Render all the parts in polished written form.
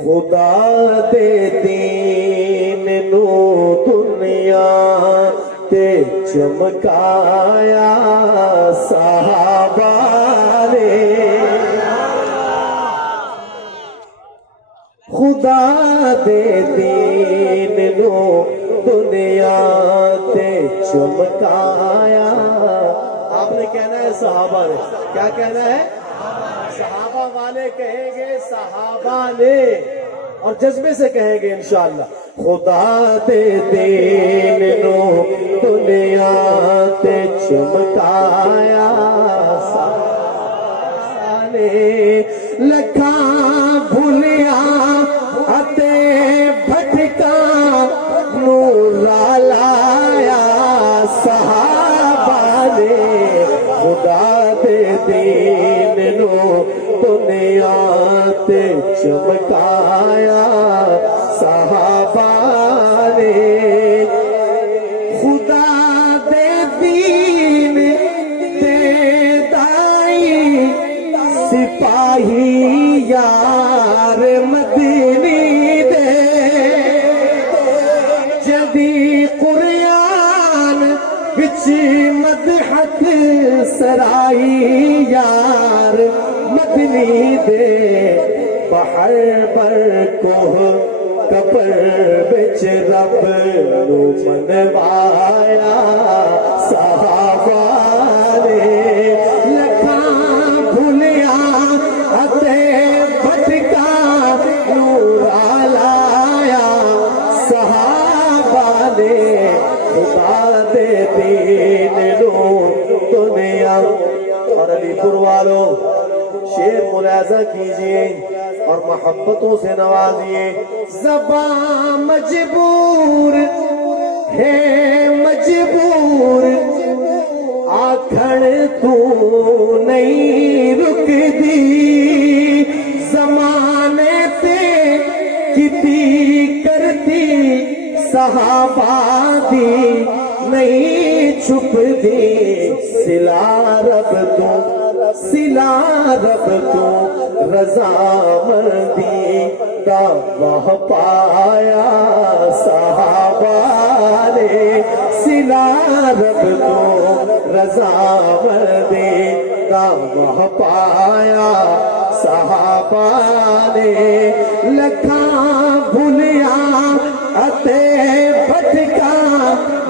خدا دے دین نو دنیا تے چمکایا صحابہ نے خدا دے دین نو دنیا تے چمکایا. آپ نے کہنا ہے صحابہ نے. کیا کہنا ہے؟ صحابہ والے کہیں گے صحابہ نے، اور جذبے سے کہیں گے انشاءاللہ. خدا دے دین نو دنیا تے چمکایا صحابہ نے لکھاں بھولیا اتے بھٹکا نور لایا صحابہ نے. خدا دے دین نو دنیا تے چمکایا صحابہ نے. خدا دے دین تے دائی سپاہی یار مدینی دے جدی قرآن وچ مدحت سرائی یار مدنی دے بحر بر کوہ کپر بچ رب نو منوایا صحابہ نے لکھاں بھولیا اتے بھٹکا نور لایا صحابہ نے. خدا دے دین نو دنیا. اور علی پور والوں شعر ملاحظہ کیجئے اور محبتوں سے نوازیے. زباں مجبور ہے مجبور آکھن تو نہیں رک دی زمانے تے کتی کرتی صحابہ دی نہیں چھپ دی. سلا رب تو رضامندی کا وہ پایا صحابہ نے. سلا رب تو رضامندی کا وہ پایا صحابہ نے. لکھاں بھولیا اتے بھٹکا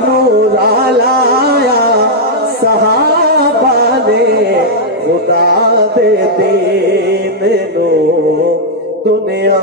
نور لایا صحابہ نے. خدا دے دین نو دنیا